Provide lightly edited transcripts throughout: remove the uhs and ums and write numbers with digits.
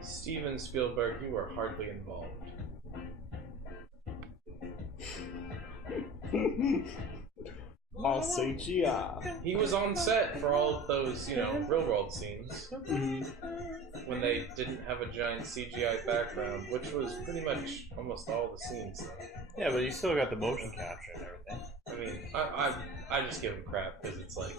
Steven Spielberg, you are hardly involved. All CGI. He was on set for all of those, real world scenes. When they didn't have a giant CGI background, which was pretty much almost all the scenes. Though. Yeah, but you still got the motion capture and everything. I mean, I just give him crap because it's like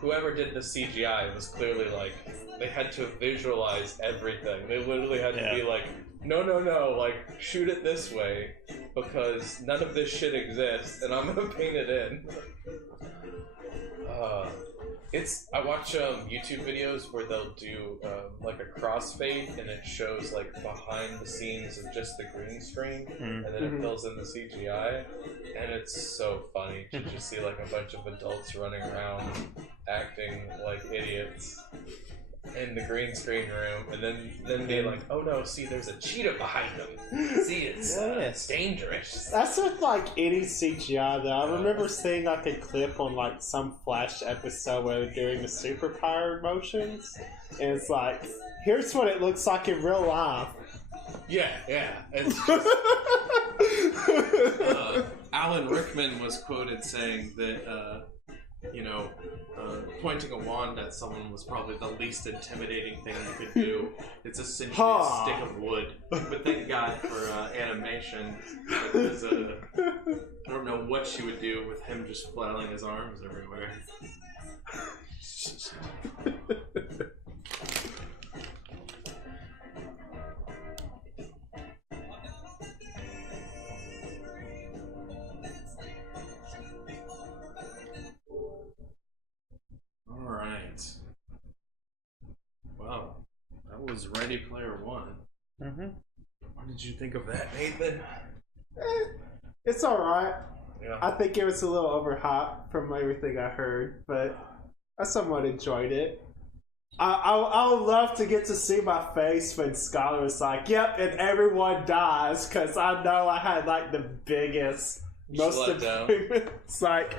whoever did the CGI was clearly like they had to visualize everything. They literally had to be like, no, like shoot it this way because none of this shit exists, and I'm gonna paint it in. I watch YouTube videos where they'll do like a crossfade, and it shows like behind the scenes of just the green screen, and then it fills in the CGI, and it's so funny to just see like a bunch of adults running around acting like idiots in the green screen room, and then they're like, oh no, see, there's a cheetah behind them. See, it's dangerous. That's with like any CGI though. I remember seeing like a clip on like some Flash episode where they're doing the superpower motions, and it's like, here's what it looks like in real life. Yeah. It's just, Alan Rickman was quoted saying that pointing a wand at someone was probably the least intimidating thing you could do. It's essentially a stick of wood. But thank God for animation. Because, I don't know what she would do with him just flailing his arms everywhere. Alright. Wow. That was Ready Player One. What did you think of that, Nathan? It's alright. Yeah. I think it was a little overhyped from everything I heard, but I somewhat enjoyed it. I would love to get to see my face when Skylar was like, yep, and everyone dies, because I know I had like the biggest, most improvements. Like,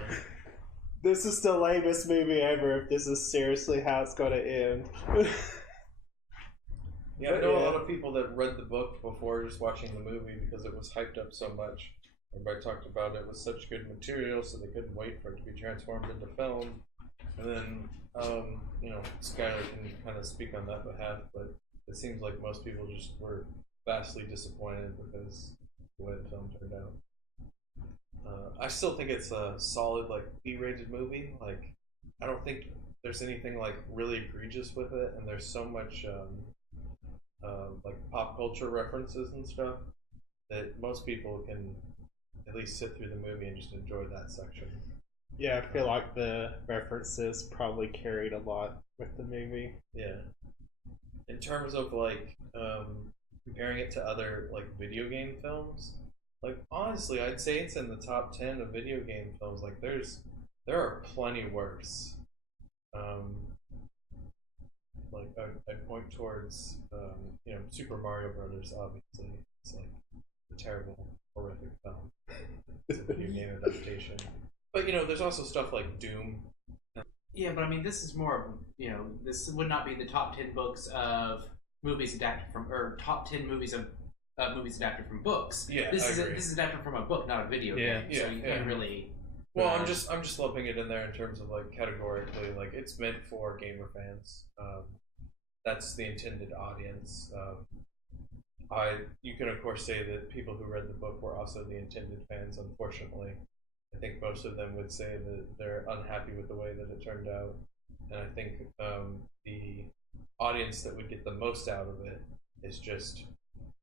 this is the lamest movie ever if this is seriously how it's going to end. Yeah, I know a lot of people that read the book before just watching the movie because it was hyped up so much. Everybody talked about it was such good material, so they couldn't wait for it to be transformed into film. And then, Skylar can kind of speak on that behalf, but it seems like most people just were vastly disappointed because the way the film turned out. I still think it's a solid, like, B-rated movie. Like, I don't think there's anything, like, really egregious with it, and there's so much, like, pop culture references and stuff that most people can at least sit through the movie and just enjoy that section. Yeah, I feel like the references probably carried a lot with the movie. Yeah. In terms of, like, comparing it to other, like, video game films, like, honestly, I'd say it's in the top 10 of video game films. Like, there are plenty worse. Like, I'd point towards, Super Mario Brothers, obviously. It's, like, a terrible, horrific film. It's a video game adaptation. But, there's also stuff like Doom. Yeah, but I mean, this is more, this would not be the top 10 books of movies adapted from, or top 10 movies of movies adapted from books. Yeah, this is adapted from a book, not a video game. So you can't really. Well, I'm just lumping it in there in terms of like categorically, like it's meant for gamer fans. That's the intended audience. You can of course say that people who read the book were also the intended fans. Unfortunately, I think most of them would say that they're unhappy with the way that it turned out, and I think the audience that would get the most out of it is just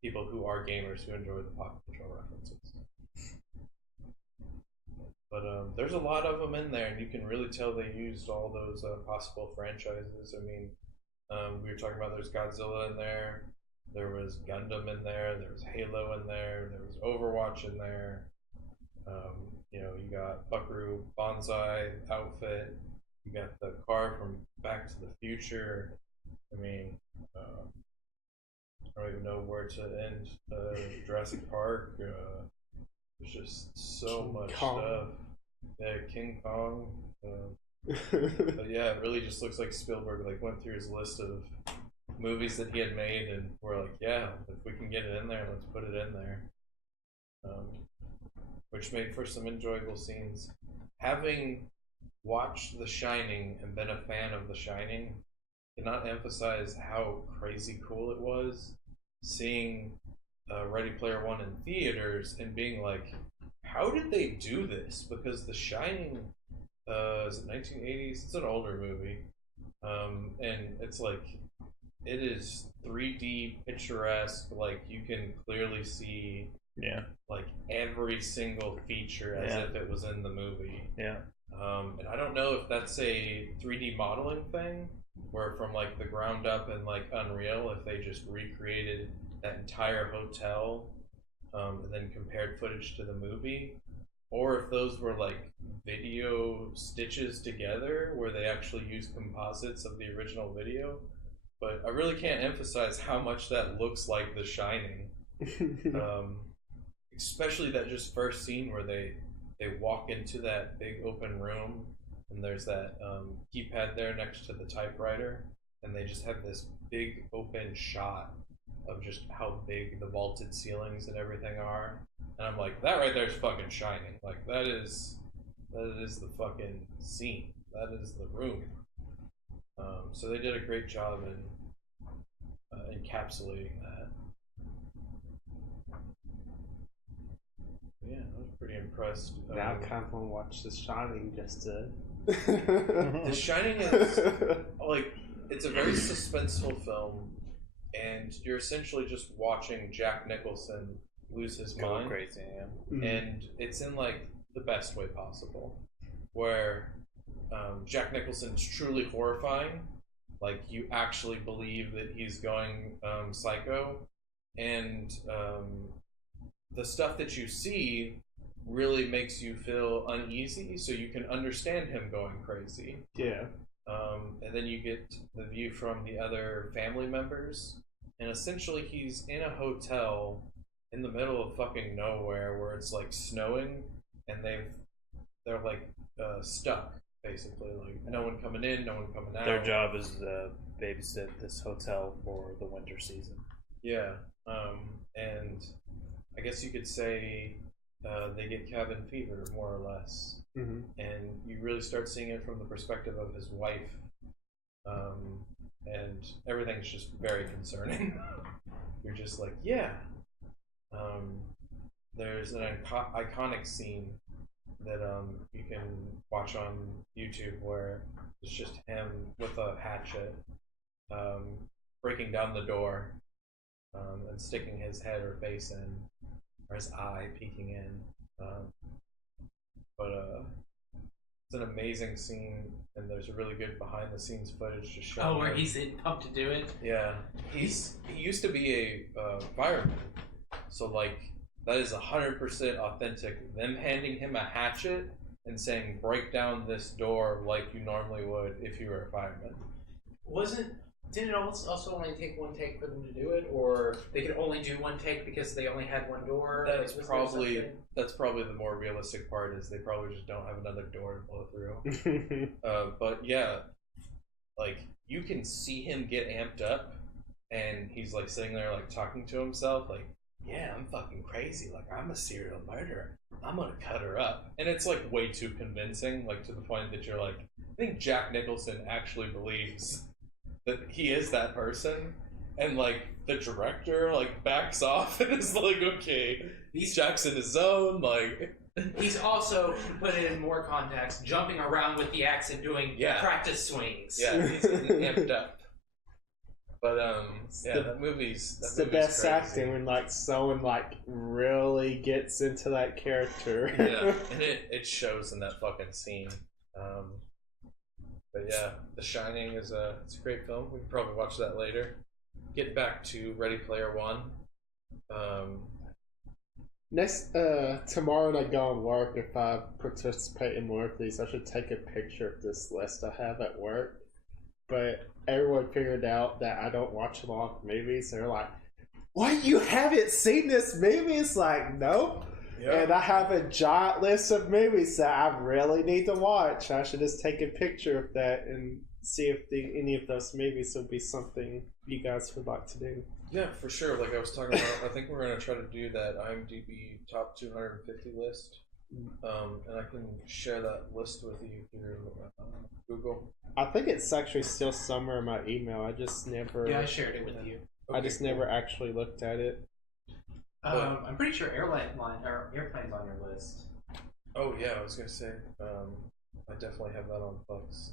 people who are gamers who enjoy the pop cultural references. But there's a lot of them in there, and you can really tell they used all those possible franchises. I mean, we were talking about there's Godzilla in there, there was Gundam in there was Halo in there was Overwatch in there. You got Buckaroo Banzai outfit, you got the car from Back to the Future. I mean, I don't even know where to end Jurassic Park. There's just so much stuff. Yeah, King Kong. But yeah, it really just looks like Spielberg went through his list of movies that he had made, and we're like, yeah, if we can get it in there, let's put it in there. Which made for some enjoyable scenes. Having watched The Shining and been a fan of The Shining, cannot emphasize how crazy cool it was seeing Ready Player One in theaters and being like, how did they do this? Because The Shining is it 1980s? It's an older movie. And it's like, it is 3D picturesque, like you can clearly see like every single feature as if it was in the movie. Yeah. And I don't know if that's a 3D modeling thing, where from like the ground up and like Unreal, if they just recreated that entire hotel and then compared footage to the movie, or if those were like video stitches together where they actually used composites of the original video. But I really can't emphasize how much that looks like The Shining. Especially that just first scene where they walk into that big open room and there's that keypad there next to the typewriter, and they just have this big open shot of just how big the vaulted ceilings and everything are. And I'm like, that right there is fucking Shining. Like, that is the fucking scene. That is the room. So they did a great job in encapsulating that. Yeah, I was pretty impressed. Now I kind of want to watch The Shining just to... The Shining is, like, it's a very suspenseful film, and you're essentially just watching Jack Nicholson lose his mind. Crazy, yeah. And it's in, like, the best way possible, where Jack Nicholson is truly horrifying. Like, you actually believe that he's going psycho, and the stuff that you see really makes you feel uneasy, so you can understand him going crazy. Yeah. And then you get the view from the other family members, and essentially he's in a hotel in the middle of fucking nowhere where it's like snowing, and they're like stuck, basically. Like, no one coming in, no one coming out. Their job is to babysit this hotel for the winter season. Yeah. And I guess you could say they get cabin fever, more or less. Mm-hmm. And you really start seeing it from the perspective of his wife. And everything's just very concerning. You're just like, yeah. There's an iconic scene that you can watch on YouTube where it's just him with a hatchet breaking down the door and sticking his head or face in, or his eye peeking in. But it's an amazing scene, and there's a really good behind the scenes footage just showing. Oh, where he's in pumped to do it? Yeah. He used to be a fireman. So, like, that is 100% authentic. Them handing him a hatchet and saying, break down this door like you normally would if you were a fireman. Didn't it also only take one take for them to do it, or they could only do one take because they only had one door? That's probably the more realistic part, is they probably just don't have another door to blow through. But yeah, like, you can see him get amped up, and he's like sitting there like talking to himself, like, yeah, I'm fucking crazy, like, I'm a serial murderer, I'm gonna cut her up. And it's like way too convincing, like, to the point that you're like, I think Jack Nicholson actually believes that he is that person, and like the director like backs off and is like, okay, Jack's in his zone. Like, he's also, to put it in more context, jumping around with the axe and doing practice swings. Yeah, he's getting amped up. But that movie's the best crazy. acting when like someone like really gets into that character. Yeah, and it shows in that fucking scene. But yeah, The Shining it's a great film. We can probably watch that later. Get back to Ready Player One. Next, tomorrow when I go on work, if I participate in more of these, I should take a picture of this list I have at work. But everyone figured out that I don't watch a lot of movies. They're like, what, you haven't seen this movie? It's like, nope. Yeah. And I have a giant list of movies that I really need to watch. I should just take a picture of that and see if any of those movies will be something you guys would like to do. Yeah, for sure. Like I was talking about, I think we're going to try to do that IMDb top 250 list. And I can share that list with you through Google. I think it's actually still somewhere in my email. I just never. Yeah, I shared it with you. I just never actually looked at it. I'm pretty sure airplane's on your list. Oh yeah, I was gonna say. I definitely have that on Plex.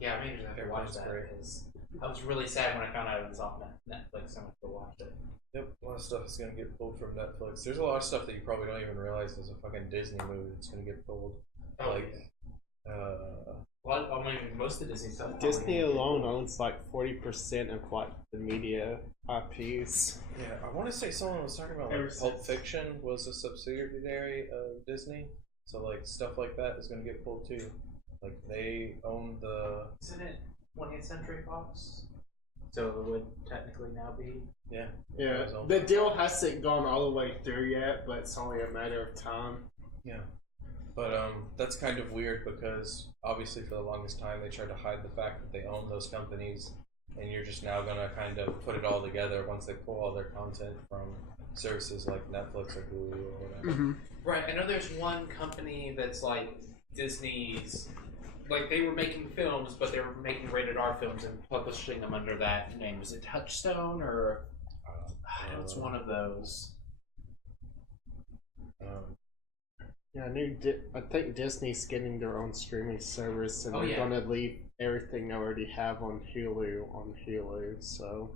Yeah, I may just have to watch that. Because I was really sad when I found out it was off Netflix. I went to watch it. Yep, a lot of stuff is gonna get pulled from Netflix. There's a lot of stuff that you probably don't even realize is a fucking Disney movie that's gonna get pulled. Oh, like, well, I mean, most of the Disney stuff. Disney alone owns like 40% of like the media IPs. yeah, I want to say someone was talking about like Pulp Fiction was a subsidiary of Disney, so like stuff like that is gonna get pulled too. Like they own the. Isn't it 20th Century Fox? So it would technically now be. Yeah. Yeah. The deal hasn't gone all the way through yet, but it's only a matter of time. Yeah. But that's kind of weird because obviously for the longest time they tried to hide the fact that they own those companies, and you're just now gonna kind of put it all together once they pull all their content from services like Netflix or Hulu or whatever. Right. I know there's one company that's like Disney's. Like they were making films, but they were making rated R films and publishing them under that name. Was it Touchstone or? I know it's one of those. Yeah, I think Disney's getting their own streaming service, and they're yeah. gonna leave everything they already have on Hulu. So,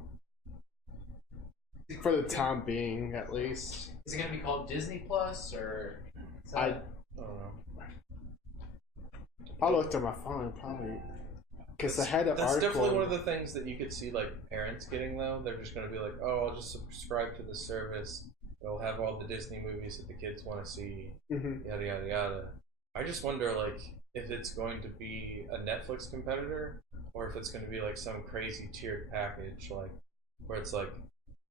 for the time being, at least. Is it gonna be called Disney Plus or? I don't know. I looked at my phone, probably because I had an That's article. definitely one of the things that you could see like parents getting though. They're just going to be like, "Oh, I'll just subscribe to this service. It'll have all the Disney movies that the kids want to see." Yada yada yada. I just wonder like if it's going to be a Netflix competitor or if it's going to be like some crazy tiered package, like where it's like,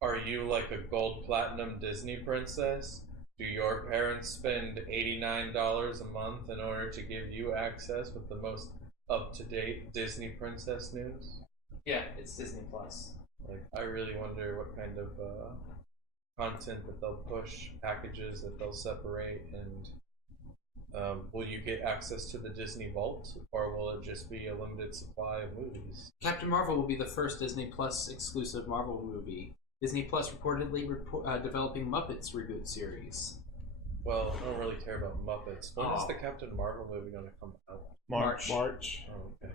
are you like a gold platinum Disney princess? Do your parents spend $89 a month in order to give you access with the most up-to-date Disney princess news? Yeah, it's Disney Plus. Like, I really wonder what kind of content that they'll push, packages that they'll separate, and will you get access to the Disney Vault, or will it just be a limited supply of movies? Captain Marvel will be the first Disney Plus exclusive Marvel movie. Disney Plus reportedly developing Muppets reboot series. Well, I don't really care about Muppets. When is the Captain Marvel movie going to come out? March. Oh, okay.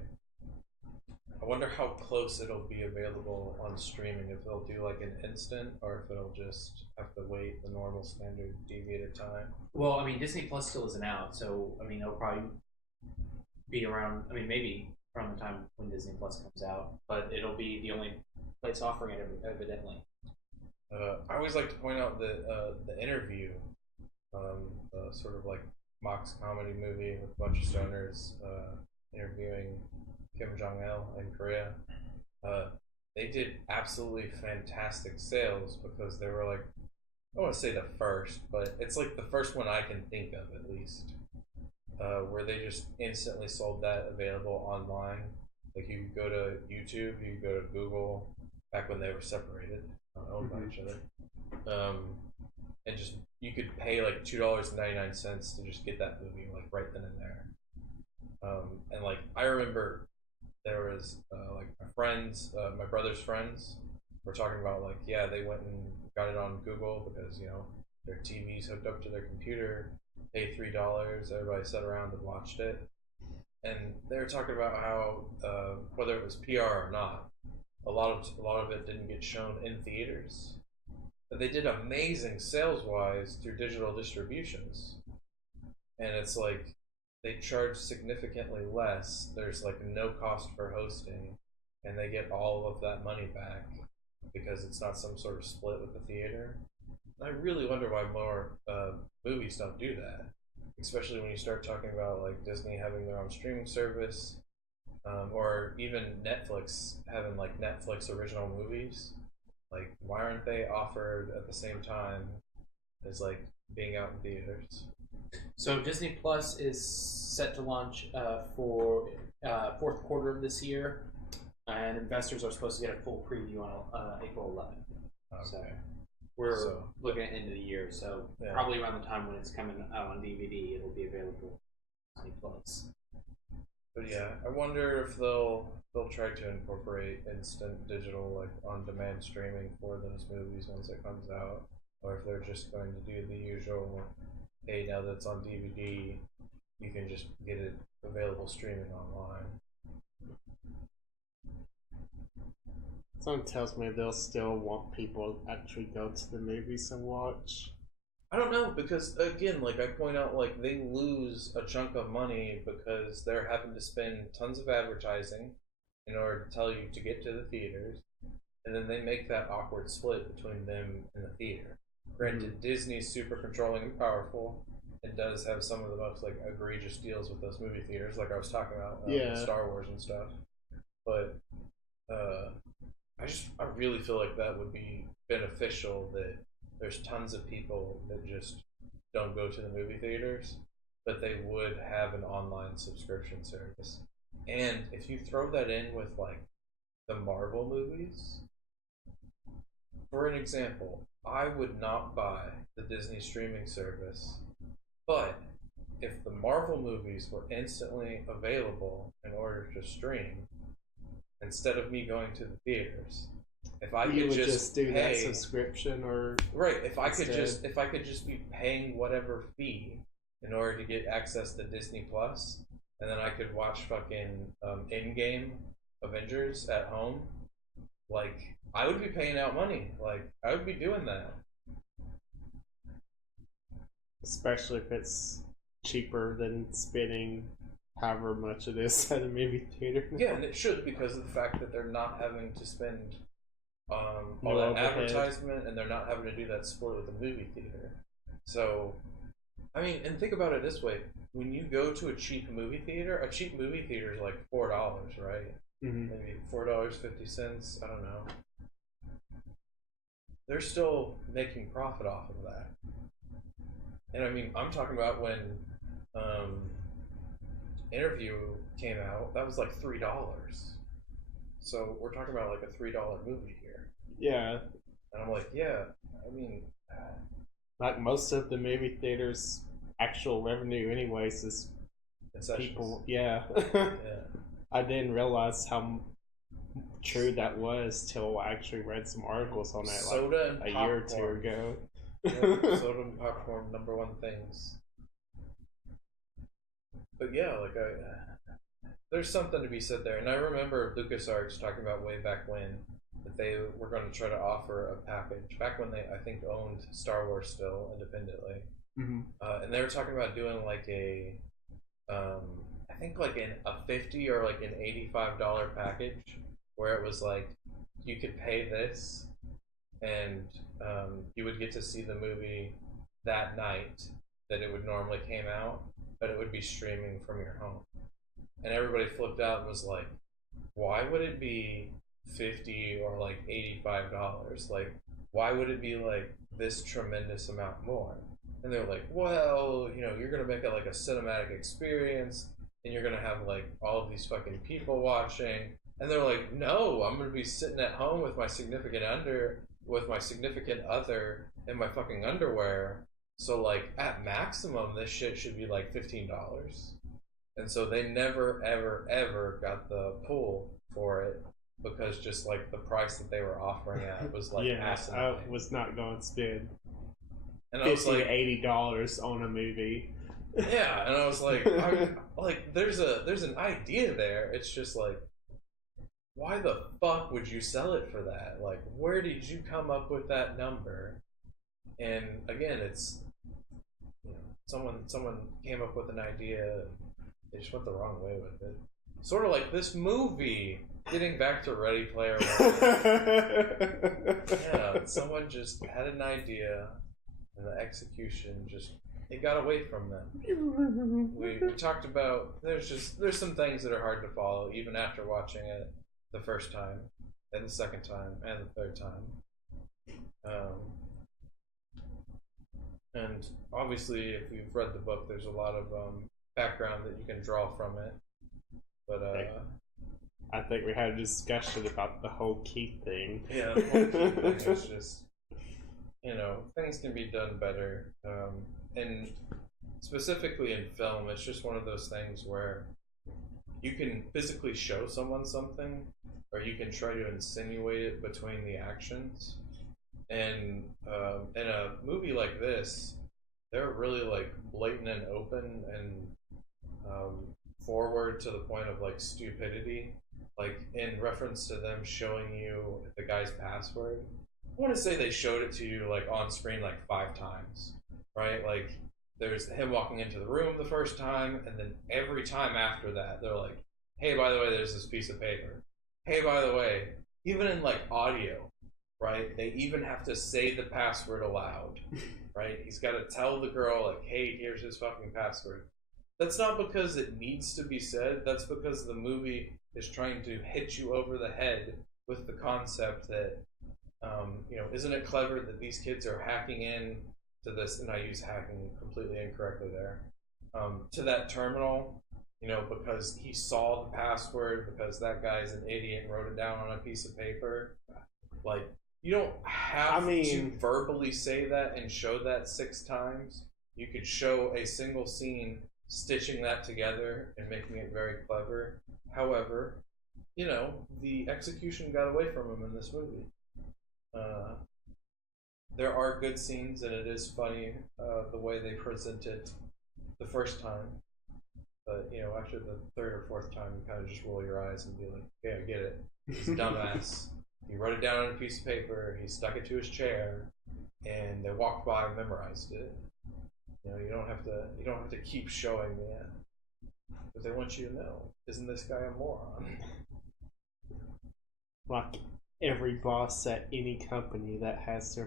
I wonder how close it'll be available on streaming. If they'll do like an instant, or if it'll just have to wait the normal standard deviated time. Well, I mean, Disney Plus still isn't out, so I mean, it'll probably be around. I mean, maybe around the time when Disney Plus comes out, but it'll be the only place offering it, evidently. I always like to point out the interview, sort of like Mox comedy movie with a bunch of stoners interviewing Kim Jong-il in Korea. They did absolutely fantastic sales because they were like, I want to say the first, but it's like the first one I can think of at least, where they just instantly sold that available online. Like you could go to YouTube, you could go to Google, back when they were separated, owned by each other, and just you could pay like $2.99 to just get that movie like right then and there. And like I remember there was like my brother's friends were talking about like they went and got it on Google because their TV's hooked up to their computer, paid $3, everybody sat around and watched it, and they were talking about how whether it was PR or not, a lot of it didn't get shown in theaters. But they did amazing sales-wise through digital distributions. And it's like they charge significantly less. There's like no cost for hosting, and they get all of that money back because it's not some sort of split with the theater. And I really wonder why more movies don't do that, especially when you start talking about like Disney having their own streaming service. Or even Netflix having like Netflix original movies. Like, why aren't they offered at the same time as like being out in theaters? So Disney Plus is set to launch for fourth quarter of this year. and investors are supposed to get a full preview on April 11th. So Okay. we're looking at the end of the year, so Yeah. probably around the time when it's coming out on DVD, it'll be available on Disney Plus. But yeah, I wonder if they'll try to incorporate instant digital, like on-demand streaming for those movies once it comes out, or if they're just going to do the usual, hey, now that it's on DVD, you can just get it available streaming online. Something tells me they'll still want people to actually go to the movies and watch. I don't know, because again, like I point out, like they lose a chunk of money because they're having to spend tons of advertising in order to tell you to get to the theaters, and then they make that awkward split between them and the theater. Granted, Disney's super controlling and powerful. It does have some of the most like egregious deals with those movie theaters, like I was talking about with Star Wars and stuff. But I really feel like that would be beneficial. That there's tons of people that just don't go to the movie theaters, but they would have an online subscription service. And if you throw that in with like the Marvel movies, for an example, I would not buy the Disney streaming service, but if the Marvel movies were instantly available in order to stream, instead of me going to the theaters, if I You could would just do that pay, subscription, or right, if I could instead. just be paying whatever fee in order to get access to Disney Plus, and then I could watch fucking in-game Avengers at home, like I would be paying out money. Like I would be doing that. especially if it's cheaper than spending however much it is at a movie theater. Yeah, and it should, because of the fact that they're not having to spend all No that overhead. advertisement, and they're not having to do that split with the movie theater. So, I mean, and think about it this way: when you go to a cheap movie theater is like $4, right? Mm-hmm. Maybe $4.50. I don't know. They're still making profit off of that. And I mean, I'm talking about when Interview came out, that was like $3. So we're talking about like a $3 movie here. Yeah, And I'm like, yeah, I mean, like most of the movie theaters' actual revenue, anyways, is concessions. people. Yeah, Yeah. I didn't realize how true that was till I actually read some articles on it Soda like and a year or two popcorn. ago. Yeah, soda and popcorn, #1 things. But yeah, like there's something to be said there. And I remember LucasArts talking about way back when that they were going to try to offer a package back when they, I think, owned Star Wars still independently. Mm-hmm. And they were talking about doing like a, I think like a $50 or like an $85 package where it was like you could pay this and you would get to see the movie that night that it would normally came out, but it would be streaming from your home. And everybody flipped out and was like, why would it be $50 or like $85? Like, why would it be like this tremendous amount more? And they're like, well, you know, you're going to make it like a cinematic experience, and you're going to have like all of these fucking people watching. And they're like, no, I'm going to be sitting at home with my significant other in my fucking underwear. So like at maximum, this shit should be like $15. And so they never, ever, ever got the pull for it, because just like the price that they were offering at was like yeah, asinine. I was not going to spend And I was $50 like, to $80 on a movie. yeah, and I was like, like there's an idea there. It's just like, why the fuck would you sell it for that? Like, where did you come up with that number? And again, it's, you know, someone came up with an idea. They just went the wrong way with it. Sort of like this movie. Getting back to Ready Player One. Yeah, someone just had an idea, and the execution just, it got away from them. We talked about there's some things that are hard to follow even after watching it the first time, and the second time, and the third time. And obviously, if you've read the book, there's a lot of background that you can draw from it. But I think we had a discussion about the whole key thing. Yeah, the whole thing is just, things can be done better. And specifically in film, it's just one of those things where you can physically show someone something, or you can try to insinuate it between the actions. And in a movie like this, they're really like blatant and open and forward to the point of like stupidity. Like in reference to them showing you the guy's password, I want to say they showed it to you like on screen like 5 times, right? Like there's him walking into the room the first time, and then every time after that, they're like, "Hey, by the way, there's this piece of paper. Hey, by the way," even in like audio, right? They even have to say the password aloud, right? He's got to tell the girl like, "Hey, here's his fucking password." That's not because it needs to be said. That's because the movie is trying to hit you over the head with the concept that, isn't it clever that these kids are hacking in to this, and I use hacking completely incorrectly there, to that terminal, because he saw the password, because that guy's an idiot and wrote it down on a piece of paper. Like, you don't have to verbally say that and show that 6 times. You could show a single scene stitching that together and making it very clever. However, the execution got away from him in this movie. There are good scenes, and it is funny the way they present it the first time. But, after the 3rd or 4th time, you kind of just roll your eyes and be like, "Yeah, I get it. He's a dumbass. He wrote it down on a piece of paper, he stuck it to his chair, and they walked by and memorized it." You don't have to keep showing me it. But they want you to know, isn't this guy a moron? Like every boss at any company that has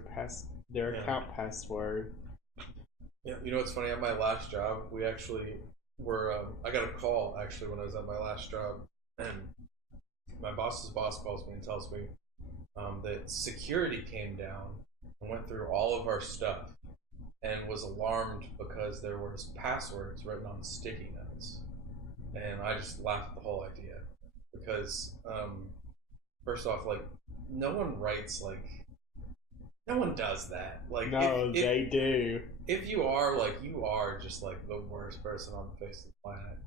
their account password. Yeah, what's funny? At my last job, we actually were. I got a call actually when I was at my last job, and my boss's boss calls me and tells me that security came down and went through all of our stuff and was alarmed because there was passwords written on sticky notes. And I just laughed at the whole idea because, first off, like, no one does that. Like, no, they do. If you are, like, you are just like the worst person on the face of the planet.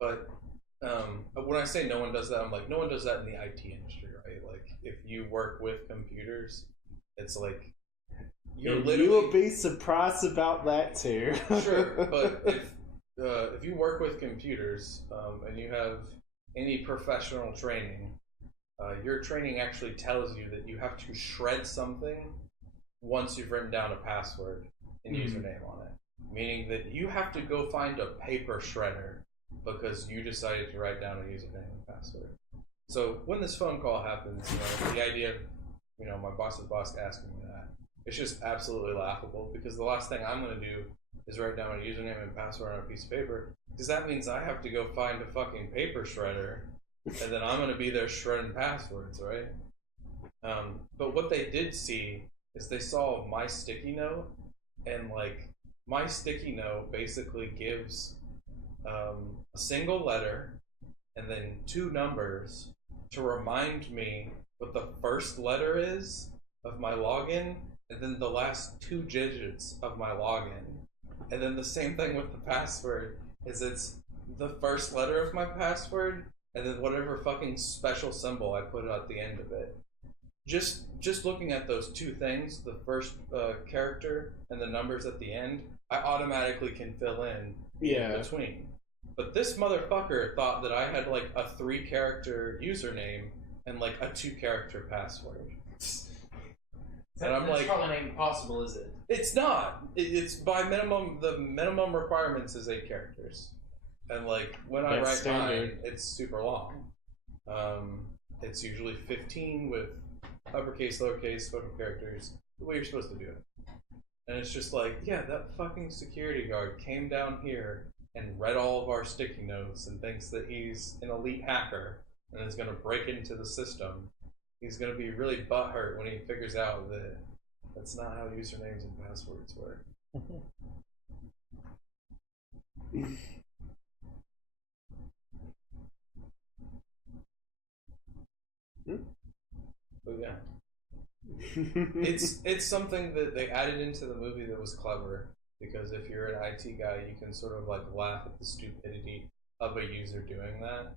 But when I say no one does that, I'm like, no one does that in the IT industry, right? Like, if you work with computers, it's like you will be surprised about that too. Sure, but if you work with computers and you have any professional training, your training actually tells you that you have to shred something once you've written down a password and username on it. Meaning that you have to go find a paper shredder because you decided to write down a username and password. So when this phone call happens, the idea of my boss's boss asking me that, it's just absolutely laughable because the last thing I'm going to do is write down a username and password on a piece of paper, because that means I have to go find a fucking paper shredder, and then I'm going to be there shredding passwords, right? But what they did see is they saw my sticky note, and like my sticky note basically gives a single letter and then 2 numbers to remind me what the first letter is of my login, and then the last 2 digits of my login. And then the same thing with the password, is it's the first letter of my password, and then whatever fucking special symbol I put at the end of it. Just looking at those 2 things, the first character and the numbers at the end, I automatically can fill in between. But this motherfucker thought that I had like a 3-character username and like a 2-character password. And I'm like, probably not even possible, is it? It's not. It's by minimum. The minimum requirements is 8 characters, and like when I write mine, it's super long. It's usually 15 with uppercase, lowercase, special characters, the way you're supposed to do it. And it's just like, yeah, that fucking security guard came down here and read all of our sticky notes and thinks that he's an elite hacker and is going to break into the system. He's going to be really butthurt when he figures out that that's not how usernames and passwords work. It's something that they added into the movie that was clever, because if you're an IT guy, you can sort of like laugh at the stupidity of a user doing that.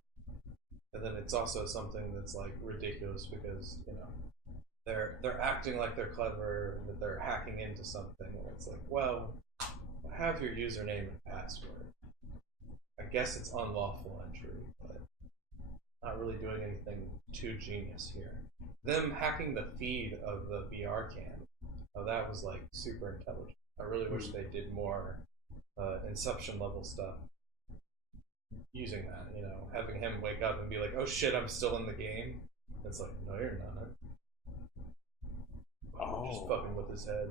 And then it's also something that's like ridiculous because, you know, they're acting like they're clever and that they're hacking into something, and it's like, well, I have your username and password. I guess it's unlawful entry, but not really doing anything too genius here. Them hacking the feed of the VR cam, that was like super intelligent. I really wish they did more Inception level stuff using that, you know, having him wake up and be like, oh shit, I'm still in the game. It's like, no, you're not. I'm just fucking with his head.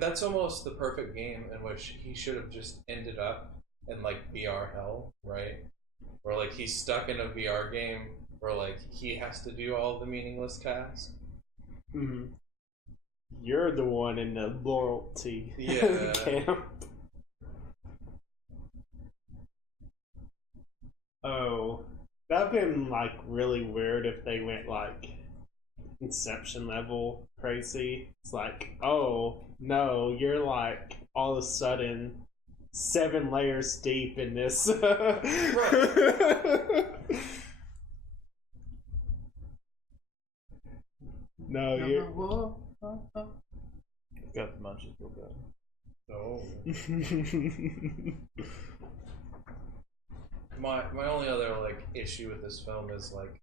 That's almost the perfect game in which he should have just ended up in like VR hell, right? Where like he's stuck in a VR game where like he has to do all the meaningless tasks. Mm-hmm. You're the one in the loyalty camp. Oh, that'd been like really weird if they went like Inception level crazy. It's like, oh no, you're like all of a sudden 7 layers deep in this. No, you're. Got the munchies real bad. No. My only other like issue with this film is like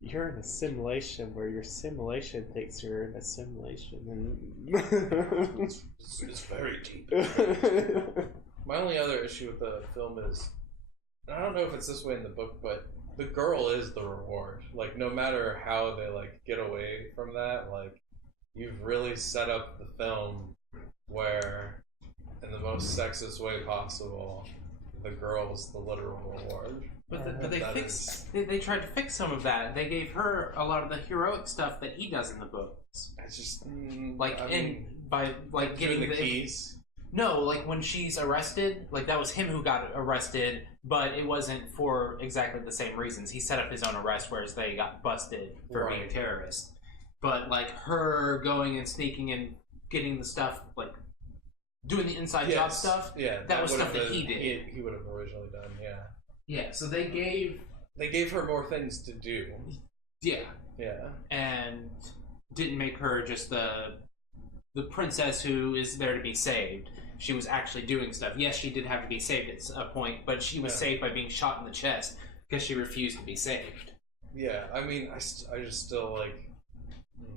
you're in a simulation where your simulation thinks you're in a simulation, and it's very deep. My only other issue with the film is, and I don't know if it's this way in the book, but the girl is the reward. Like, no matter how they like get away from that, like you've really set up the film where, in the most sexist way possible, the girl is the literal reward. But they tried to fix some of that. They gave her a lot of the heroic stuff that he does in the books. It's just getting the keys. No, like when she's arrested, like that was him who got arrested, but it wasn't for exactly the same reasons. He set up his own arrest, whereas they got busted for being a terrorist. But like her going and sneaking and getting the stuff, like doing the inside job stuff, that was stuff that he did. He would have originally done, Yeah, so they gave her more things to do. Yeah. Yeah. And didn't make her just the princess who is there to be saved. She was actually doing stuff. Yes, she did have to be saved at a point, but she was saved by being shot in the chest because she refused to be saved. Yeah, I mean, I just still like,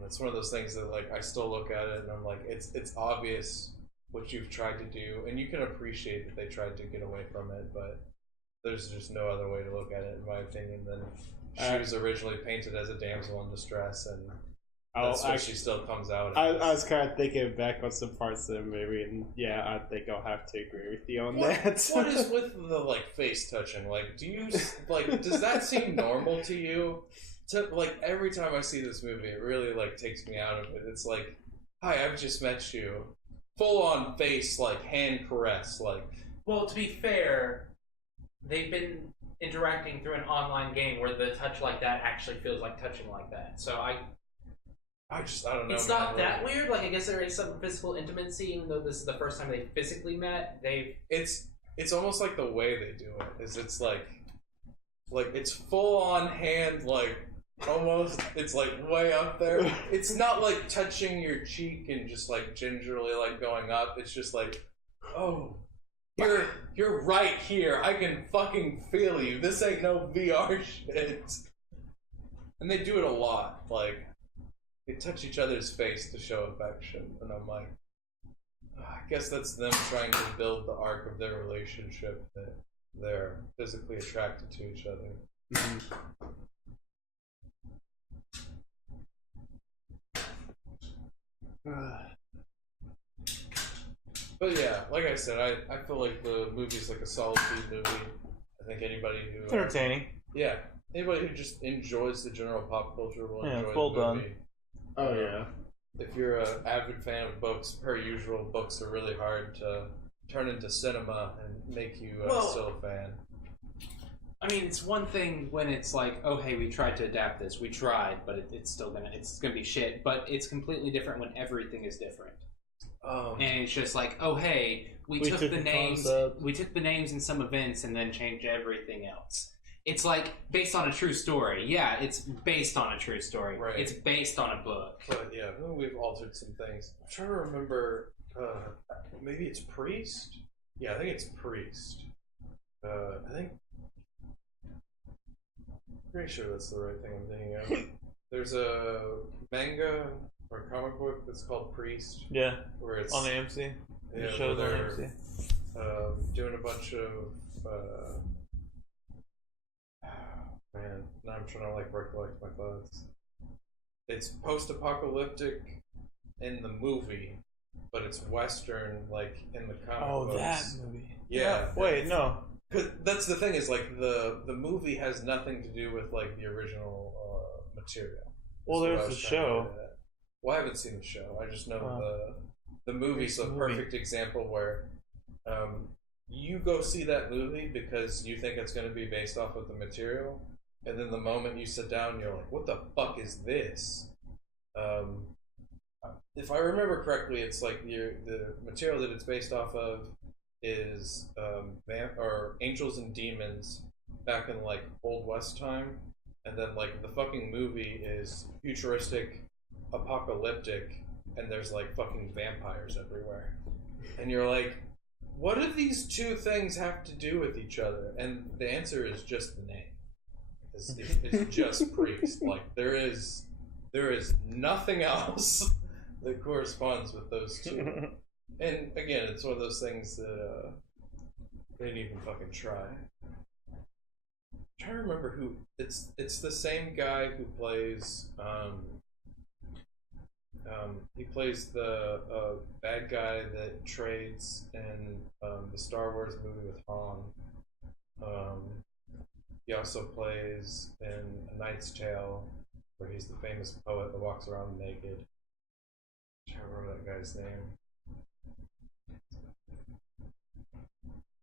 it's one of those things that like I still look at it and I'm like, it's obvious what you've tried to do, and you can appreciate that they tried to get away from it, but there's just no other way to look at it, in my opinion, than she was originally painted as a damsel in distress, and that's what she still comes out as. I was kind of thinking back on some parts of the movie, and yeah, I think I'll have to agree with you on that. What is with the like face touching? Like, do you like? Does that seem normal to you? Like every time I see this movie, it really like takes me out of it. It's like, hi, I've just met you. Full on face, like hand caress, like. Well, to be fair, they've been interacting through an online game where the touch like that actually feels like touching like that. So I don't know. It's not that weird. Like, I guess there is some physical intimacy, even though this is the first time they physically met. It's almost like the way they do it is it's like it's full on hand, like almost it's like way up there. It's not like touching your cheek and just like gingerly like going up. It's just like, oh, you're right here. I can fucking feel you. This ain't no VR shit. And they do it a lot. Like, they touch each other's face to show affection, and I'm like, I guess that's them trying to build the arc of their relationship, that they're physically attracted to each other. But yeah, like I said, I feel like the movie's like a solid movie. I think anybody who it's entertaining. Anybody who just enjoys the general pop culture will enjoy full the movie. done. Oh yeah. If you're an avid fan of books, per usual, books are really hard to turn into cinema and make you still a fan. I mean, it's one thing when it's like, oh, hey, we tried to adapt this. We tried, but it's gonna be shit. But it's completely different when everything is different. And it's just like, oh, hey, we took the names, concept. we took the names in some events and then changed everything else. It's like based on a true story. Yeah, it's based on a true story. Right. It's based on a book. But yeah, we've altered some things. I'm trying to remember. Maybe it's Priest. Yeah, I think it's Priest. Pretty sure that's the right thing I'm thinking of. There's a manga or comic book that's called Priest. Yeah, where it's on AMC. Yeah, The show's on where AMC. they're doing a bunch of. Man, now I'm trying to recollect my thoughts. It's post-apocalyptic in the movie, but it's Western in the comic books. Oh, that movie. Yeah. Wait, no. Cause that's the thing is the movie has nothing to do with the original material. Well, That's what I there's was the trying to show. get at. Well, I haven't seen the show. I just know Oh. the movie's a Movie. perfect example where you go see that movie because you think it's going to be based off of the material, and then the moment you sit down, you're like, "What the fuck is this?" If I remember correctly, it's the material that it's based off of is or Angels and Demons back in Old West time, and then the fucking movie is futuristic, apocalyptic, and there's fucking vampires everywhere, and you're like, what do these two things have to do with each other? And the answer is just the name. It's just Priest. There is nothing else that corresponds with those two. And again, it's one of those things that they didn't even fucking try. I'm trying to remember who it's the same guy who plays he plays the bad guy that trades in the Star Wars movie with Han. He also plays in A Knight's Tale, where he's the famous poet that walks around naked. I'm trying to remember that guy's name.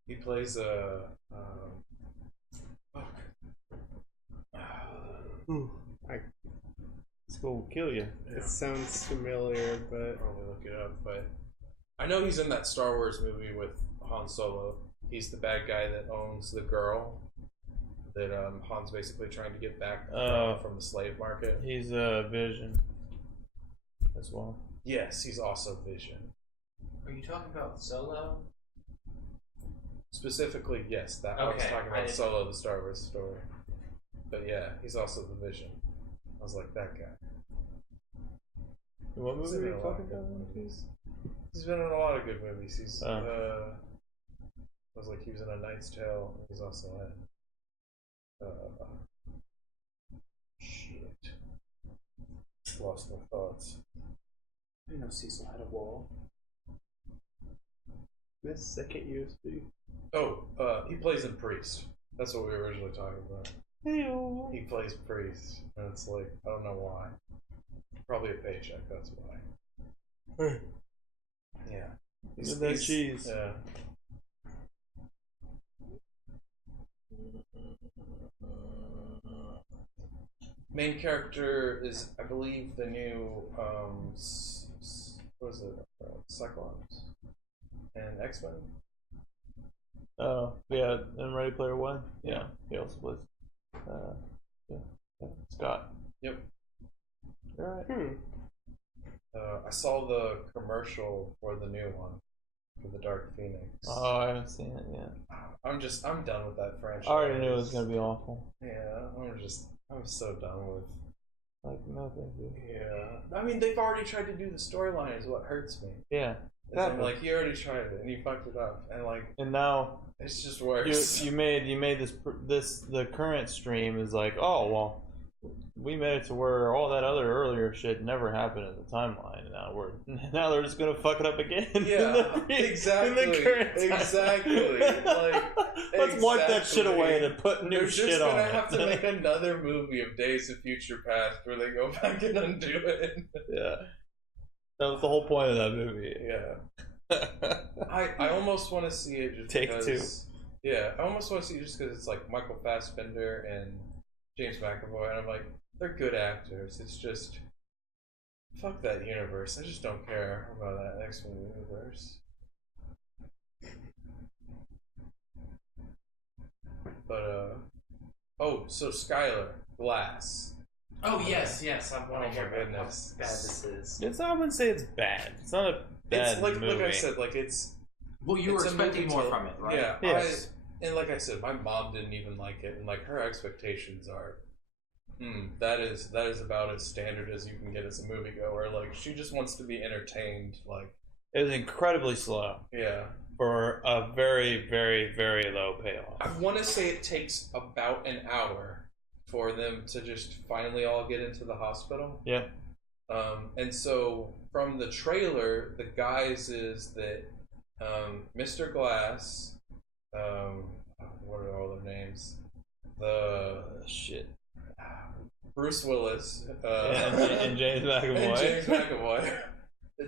He plays a It's gonna kill you. It sounds familiar, but I'll look it up. But I know he's in that Star Wars movie with Han Solo. He's the bad guy that owns the girl that Han's basically trying to get back from the slave market. He's a Vision as well. Yes, he's also Vision. Are you talking about Solo? Specifically, yes. That I was Okay, talking I about didn't- Solo, the Star Wars story. But yeah, he's also the Vision. I was like, that guy. What He's movie in are a you lot talking of good about? movies. He's been in a lot of good movies. He's Oh. I was like, he was in A Knight's Tale. He's also in shit. Lost my thoughts. I didn't know Cecil had a wall. this second USB. Oh, he plays in Priest. That's what we were originally talking about. He plays Priest, and it's like, I don't know why. Probably a paycheck, that's why. Yeah. Look at that cheese. Yeah. Main character is, I believe, the new, what is it? Cyclops? And X-Men? Oh, yeah, and Ready Player One. Yeah, he also plays. Scott. Yep. Alright. I saw the commercial for the new one, for the Dark Phoenix. Oh, I haven't seen it yet. I'm done with that franchise. I already knew it was gonna be awful. Yeah, I'm so done with. Like, no thank you. Yeah. I mean, they've already tried to do the storyline, is what hurts me. Yeah. Is I'm like, you already tried it, and you fucked it up, and And now it's just worse. you made this the current stream is like, oh well, we made it to where all that other earlier shit never happened in the timeline, and now they're just gonna fuck it up again. Yeah, in the exactly. current time. Exactly. Let's wipe that shit away and put new They're shit just on gonna it. have to make another movie of Days of Future Past where they go back and undo it. Yeah, that was the whole point of that movie. Yeah. I almost want to see it just Take because Yeah, I almost want to see it just because it's like Michael Fassbender and James McAvoy, and I'm like, they're good actors. It's just fuck that universe. I just don't care about that X-Men universe. But oh, so Skylar Glass. Oh yes, I want Oh to my hear about how goodness. bad this is. I wouldn't say it's bad. It's not a bad It's like movie. I said, like it's. Well, you were it's a expecting movie more to- from it, right? Yeah, Yes. and like I said, my mom didn't even like it, and like her expectations are, that is about as standard as you can get as a moviegoer. Like she just wants to be entertained. Like It was incredibly slow yeah, for a very, very, very low payoff. I want to say it takes about an hour for them to just finally all get into the hospital. Yeah. And so from the trailer, the guise is that Mr. Glass, what are all their names? The Shit. Bruce Willis, And James McAvoy. and James McAvoy.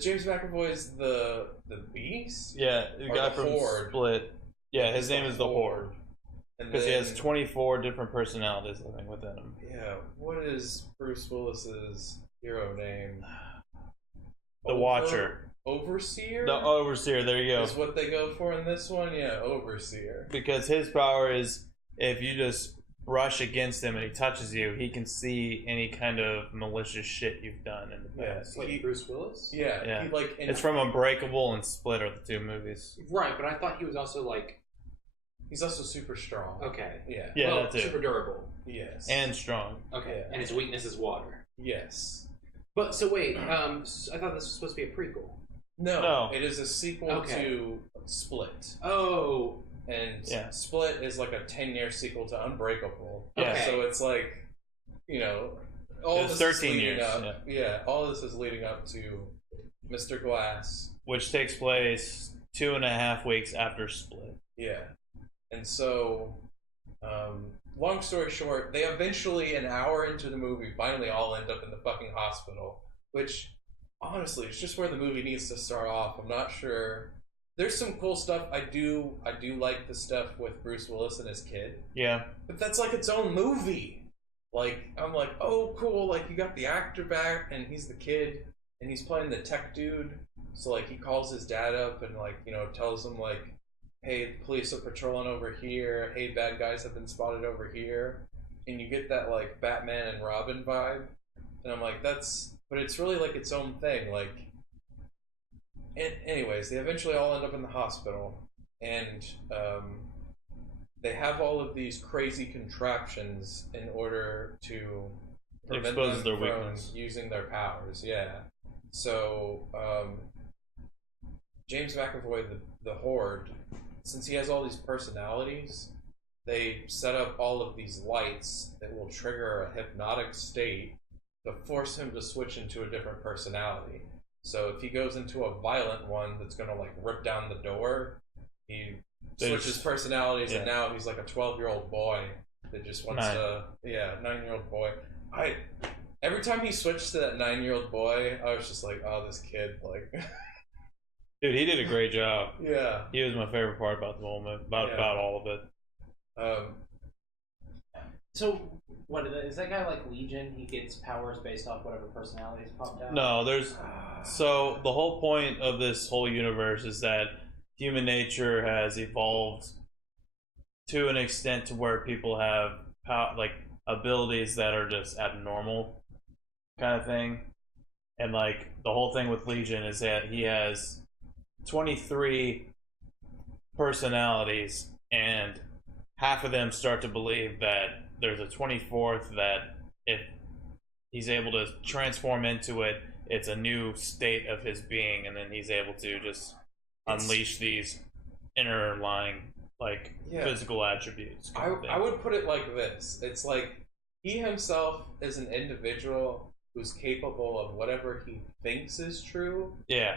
James McAvoy is the Beast. Yeah, the Or guy the from Horde. Split. Yeah, his He's name is the Horde. And Because he has then- 24 different personalities living within him. Yeah, what is Bruce Willis's hero name? The Watcher. Overseer? The Overseer, there you go. Is what they go for in this one? Yeah, Overseer. Because his power is if you just brush against him and he touches you, he can see any kind of malicious shit you've done in the Yeah, past. Wait, Bruce Willis? Yeah, Yeah. he like It's from Unbreakable and Split are the two movies. Right, but I thought he was also like he's also super strong. okay, Yeah. Yeah, well, that too. super durable. Yes. And strong. Okay, Yeah. and his weakness is water. yes. But so wait, I thought this was supposed to be a prequel. No, it is a sequel Okay. to Split. Oh, And Yeah. Split is like a 10-year sequel to Unbreakable. Yeah. Okay. So it's like, you know, all It's this 13 is leading years, up. Yeah, all this is leading up to Mr. Glass. Which takes place 2.5 weeks after Split. Yeah. And so, long story short, they eventually, an hour into the movie, finally all end up in the fucking hospital. Which, honestly, it's just where the movie needs to start off. I'm not sure. There's some cool stuff. I do like the stuff with Bruce Willis and his kid. Yeah. But that's like its own movie. Like, I'm like, oh, cool. Like, you got the actor back, and he's the kid, and he's playing the tech dude. So, like, he calls his dad up and, like, you know, tells him, like, hey, the police are patrolling over here. Hey, bad guys have been spotted over here. And you get that, like, Batman and Robin vibe. And I'm like, but it's really, like, its own thing. Like, anyways, they eventually all end up in the hospital. And, they have all of these crazy contraptions in order to prevent Exposes them their from weakness. using their powers. Yeah. So James McAvoy, the Horde, since he has all these personalities, they set up all of these lights that will trigger a hypnotic state to force him to switch into a different personality. So if he goes into a violent one that's gonna like rip down the door, he switches personalities, and now he's like a 12-year-old boy that just wants to, 9-year-old boy. Every time he switched to that 9-year-old boy, I was just like, oh, this kid, like, Dude, he did a great job. yeah. He was my favorite part about the whole movie, about all of it. so what is that guy like Legion? He gets powers based off whatever personalities popped out. No, so the whole point of this whole universe is that human nature has evolved to an extent to where people have like abilities that are just abnormal kind of thing. And like the whole thing with Legion is that he has 23 personalities, and half of them start to believe that there's a 24th, that if he's able to transform into it, it's a new state of his being, and then he's able to just unleash these inner lying like physical attributes. I would put it like this. It's like he himself is an individual who's capable of whatever he thinks is true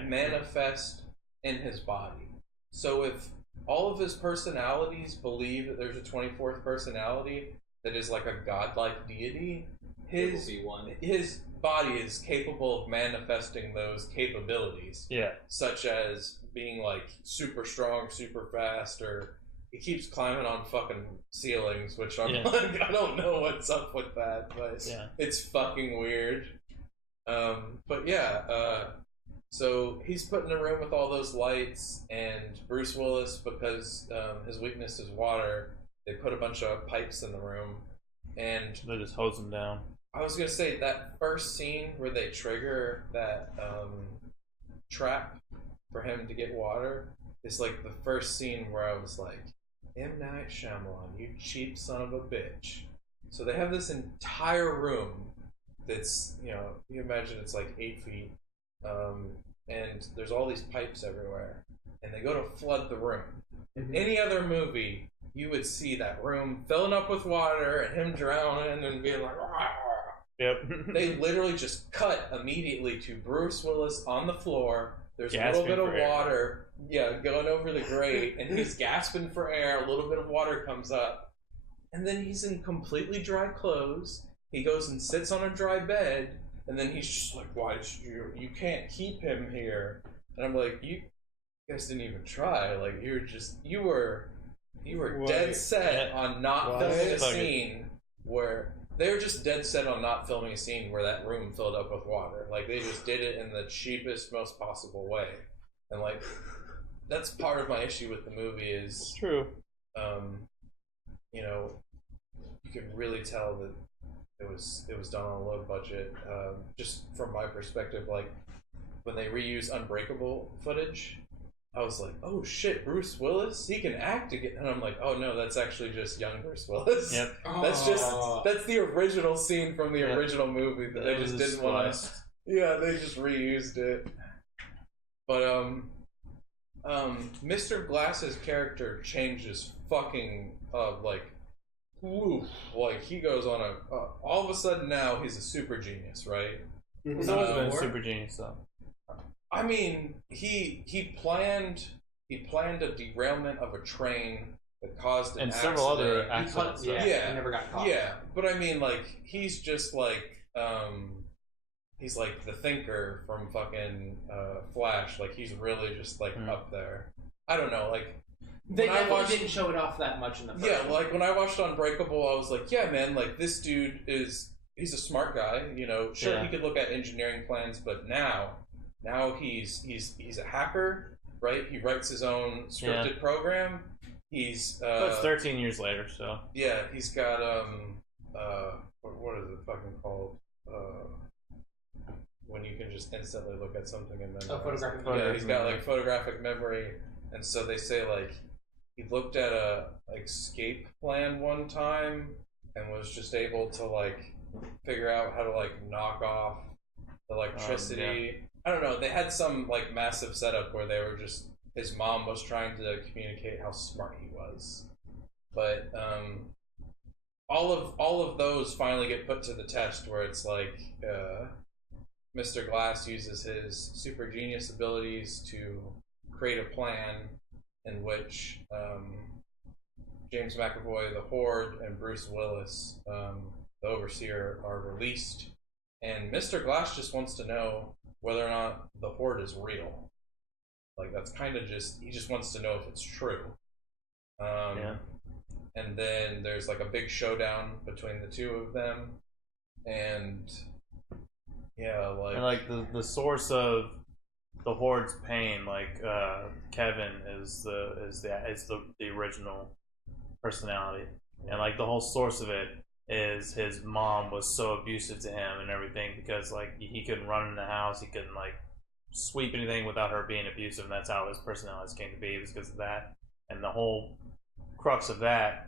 manifest in his body. So if all of his personalities believe that there's a 24th personality that is like a godlike deity, his body is capable of manifesting those capabilities. Yeah. Such as being like super strong, super fast, or he keeps climbing on fucking ceilings, which I'm Yeah. like, I don't know what's up with that, but Yeah. it's fucking weird. But yeah, so he's put in a room with all those lights, and Bruce Willis, because his weakness is water, they put a bunch of pipes in the room, and They just hose him down. I was gonna say that first scene where they trigger that trap for him to get water is like the first scene where I was like, M. Night Shyamalan, you cheap son of a bitch. So they have this entire room that's, you know, you imagine it's like 8 feet, and there's all these pipes everywhere, and they go to flood the room. In any other movie, you would see that room filling up with water and him drowning and being like, "Rah." Yep. They literally just cut immediately to Bruce Willis on the floor. There's a Gasping little bit for of air. water, going over the grate, and he's gasping for air. A little bit of water comes up, and then he's in completely dry clothes. He goes and sits on a dry bed, and then he's just like, "Why you can't keep him here?" And I'm like, "You guys didn't even try. Like you were dead set on not What? filming a Fuck it. scene where." They were just dead set on not filming a scene where that room filled up with water. Like, they just did it in the cheapest, most possible way. And, like, that's part of my issue with the movie is, True. you know, you could really tell that it was done on a low budget. Just from my perspective, like, when they reuse Unbreakable footage, I was like, oh shit, Bruce Willis? He can act again. And I'm like, oh no, that's actually just young Bruce Willis. Yep. That's the original scene from the Yep. original movie that they That just was didn't want to. spliced. Yeah, they just reused it. But Mr. Glass's character changes fucking like, woof. Like he goes on a all of a sudden now he's a super genius, right? He's Mhm. always been a Or- super genius, though. I mean, he planned a derailment of a train that caused an And accident. several other He accidents. yeah, Yeah. he never got caught. Yeah, but I mean, like, he's just like, he's like the thinker from fucking Flash. Like, he's really just like Mm. up there. I don't know, like, They when I definitely watched- didn't show it off that much in the first yeah, one. like when I watched Unbreakable, I was like, yeah, man, like this dude he's a smart guy. You know, sure Yeah. he could look at engineering plans, but now he's a hacker, right? He writes his own scripted program. He's But it's 13 years later, so. yeah, he's got what is it fucking called? When you can just instantly look at something and memorize. photographic Yeah, memory. he's got like photographic memory, and so they say like he looked at a escape plan one time and was just able to like figure out how to like knock off the electricity. I don't know. They had some like massive setup where they were just his mom was trying to communicate how smart he was, but all of those finally get put to the test where it's like Mr. Glass uses his super genius abilities to create a plan in which James McAvoy, the Horde, and Bruce Willis, the Overseer, are released. And Mr. Glass just wants to know whether or not the Horde is real. Like, that's kind of just, he just wants to know if it's true. Yeah. And then there's like a big showdown between the two of them. And yeah, like, And like the source of the Horde's pain, like Kevin is the original personality, and like the whole source of it is his mom was so abusive to him and everything because like he couldn't run in the house, he couldn't like sweep anything without her being abusive, and that's how his personality came to be. It was because of that, and the whole crux of that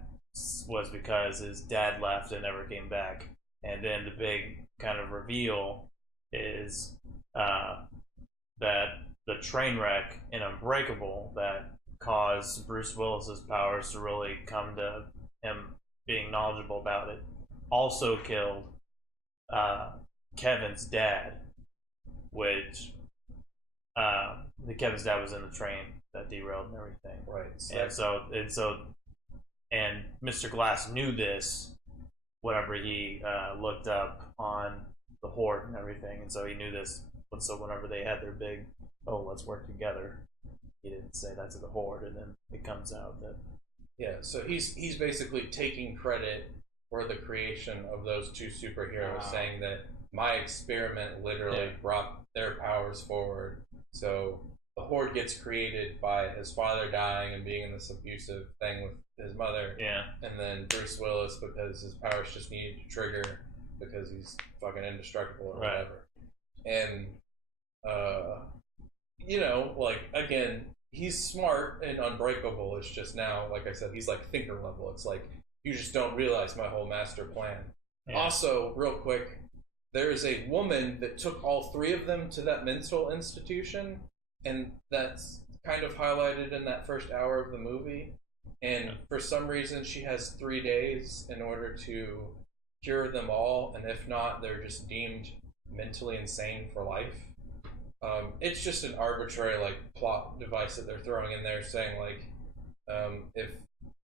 was because his dad left and never came back. And then the big kind of reveal is that the train wreck in Unbreakable that caused Bruce Willis's powers to really come to him being knowledgeable about it also killed Kevin's dad, which Kevin's dad was in the train that derailed and everything. right. And Mr. Glass knew this whenever he looked up on the Horde and everything, and so he knew this. And so whenever they had their big, let's work together, he didn't say that to the Horde, and then it comes out that Yeah, so he's basically taking credit for the creation of those two superheroes, saying that my experiment literally brought their powers forward. So the Horde gets created by his father dying and being in this abusive thing with his mother. Yeah. And then Bruce Willis because his powers just needed to trigger because he's fucking indestructible or whatever. And you know, like, again, he's smart and unbreakable. It's just now, like I said, he's like thinker level. It's like, you just don't realize my whole master plan. Yeah. Also, real quick, there is a woman that took all three of them to that mental institution, and that's kind of highlighted in that first hour of the movie. And for some reason, she has 3 days in order to cure them all, and if not, they're just deemed mentally insane for life. It's just an arbitrary like plot device that they're throwing in there, saying like, if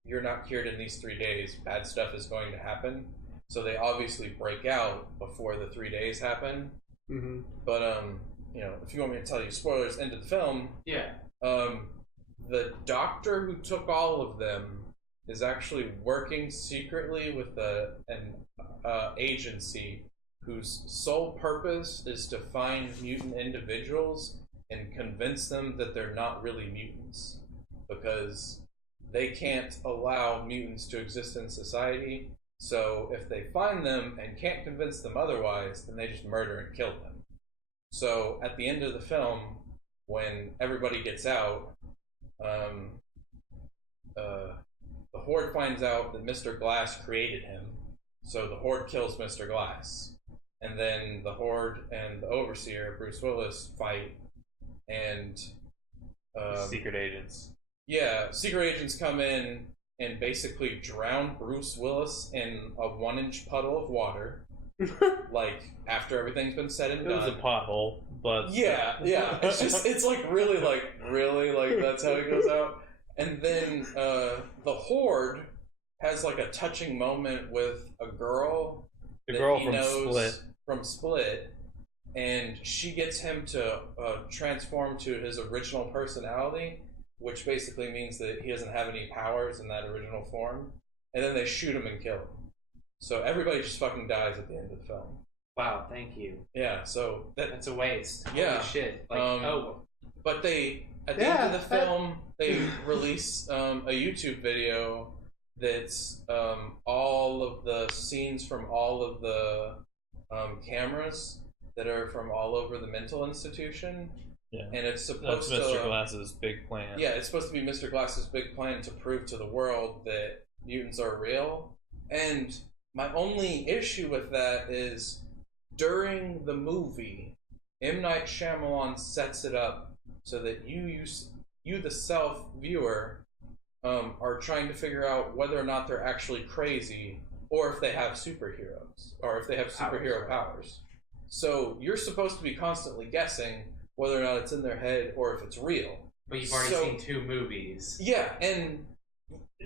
you're not cured in these 3 days, bad stuff is going to happen. So they obviously break out before the 3 days happen. Mm-hmm. But you know, if you want me to tell you spoilers into the film, the doctor who took all of them is actually working secretly with an agency whose sole purpose is to find mutant individuals and convince them that they're not really mutants, because they can't allow mutants to exist in society. So if they find them and can't convince them otherwise, then they just murder and kill them. So at the end of the film, when everybody gets out, the Horde finds out that Mr. Glass created him, so the Horde kills Mr. Glass. And then the Horde and the Overseer, Bruce Willis, fight, and secret agents. Yeah, secret agents come in and basically drown Bruce Willis in a 1-inch puddle of water. Like, after everything's been said and done. It was a pothole, but... Yeah. It's just, it's like really, that's how it goes out. And then the Horde has like a touching moment with a girl. The girl from Split. From Split. And she gets him to transform to his original personality, which basically means that he doesn't have any powers in that original form. And then they shoot him and kill him. So everybody just fucking dies at the end of the film. Wow, thank you. Yeah, so... That's a waste. Yeah. Holy shit. Like, But they, at the end of the film, they release a YouTube video that's all of the scenes from all of the cameras that are from all over the mental institution. Yeah. And it's supposed That's Mr. Glass's big plan. Yeah, it's supposed to be Mr. Glass's big plan to prove to the world that mutants are real. And my only issue with that is, during the movie, M. Night Shyamalan sets it up so that you the self-viewer, are trying to figure out whether or not they're actually crazy, or if they have superheroes, or if they have superhero powers. So you're supposed to be constantly guessing whether or not it's in their head or if it's real. But you've already seen 2 movies. Yeah, and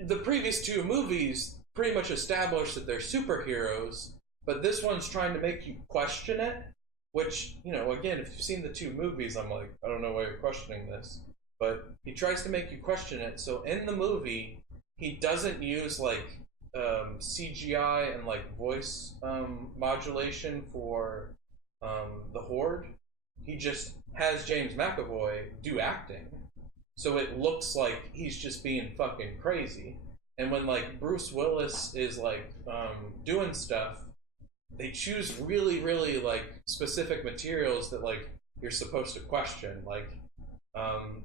the previous 2 movies pretty much established that they're superheroes, but this one's trying to make you question it, which, you know, again, if you've seen the 2 movies, I'm like, I don't know why you're questioning this. But he tries to make you question it. So in the movie, he doesn't use like CGI and like voice modulation for the Horde. He just has James McAvoy do acting, so it looks like he's just being fucking crazy. And when like Bruce Willis is like doing stuff, they choose really, really like specific materials that like you're supposed to question. Like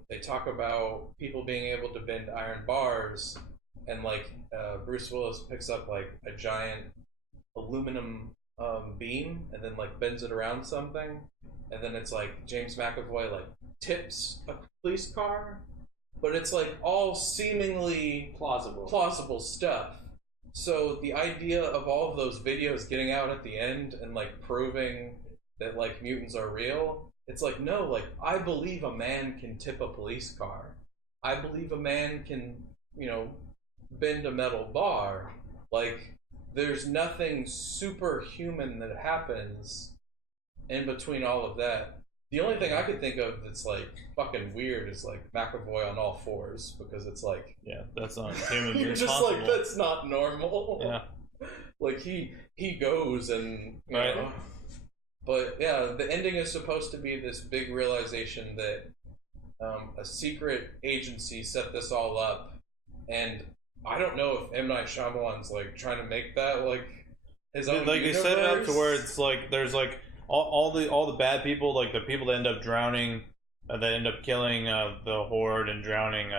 they talk about people being able to bend iron bars, and like Bruce Willis picks up like a giant aluminum beam and then like bends it around something, and then it's like James McAvoy like tips a police car, but it's like all seemingly plausible stuff. So the idea of all of those videos getting out at the end and like proving that like mutants are real, it's like, no, like I believe a man can tip a police car. I believe a man can, you know, bend a metal bar. Like, there's nothing superhuman that happens in between all of that. The only thing I could think of that's like fucking weird is like McAvoy on all fours, because it's like Yeah, that's not human. you're just like, that's not normal. Yeah. Like he goes and you Right. know. But yeah, the ending is supposed to be this big realization that a secret agency set this all up, and I don't know if M. Night Shyamalan's like trying to make that like his own Like they universe. set it up to where it's like there's like all the bad people, like the people that end up drowning, that end up killing the horde and drowning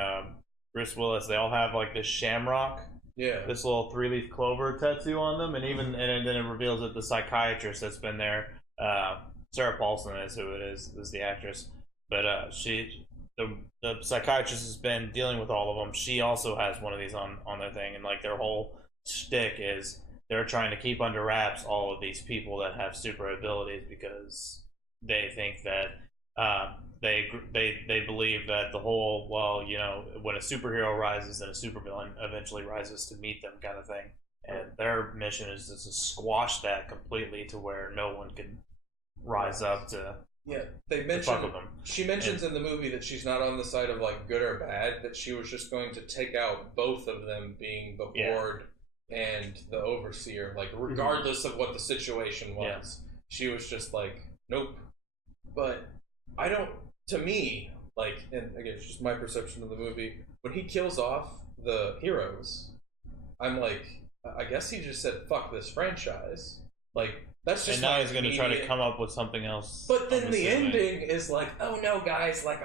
Bruce Willis. They all have like this shamrock, this little 3-leaf clover tattoo on them, and then it reveals that the psychiatrist that's been there, Sarah Paulson is who it is the actress, but the psychiatrist has been dealing with all of them. She also has one of these on their thing, and like their whole shtick is they're trying to keep under wraps all of these people that have super abilities because they think that they believe that the whole, well, you know, when a superhero rises, then a supervillain eventually rises to meet them, kind of thing. And their mission is to squash that completely to where no one can rise up to. Yeah, they fuck mentioned. with them. She mentions in the movie that she's not on the side of like good or bad. That she was just going to take out both of them, being the Horde and the Overseer. Like regardless of what the situation was, she was just like, nope. But I don't. To me, like, and again, it's just my perception of the movie. When he kills off the heroes, I'm like, I guess he just said, "Fuck this franchise." Like. That's just and now he's going to try to come up with something else. But then the ending is like, oh no, guys, like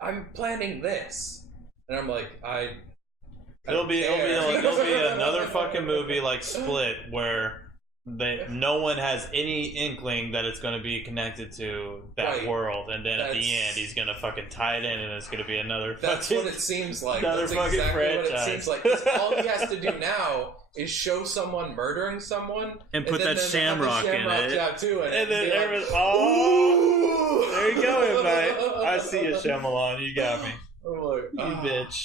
I'm planning this, and I'm like, It'll be another fucking movie like Split where no one has any inkling that it's going to be connected to that world, and then at the end he's going to fucking tie it in, and it's going to be another. That's fucking, what it seems like. Another That's fucking exactly franchise. what it seems like. 'Cause all he has to do now is show someone murdering someone and put that shamrock in it, tattoo in it, and then be everyone, like, oh, there you go, mate. I see you, Shyamalan. You got me. I'm like, You bitch.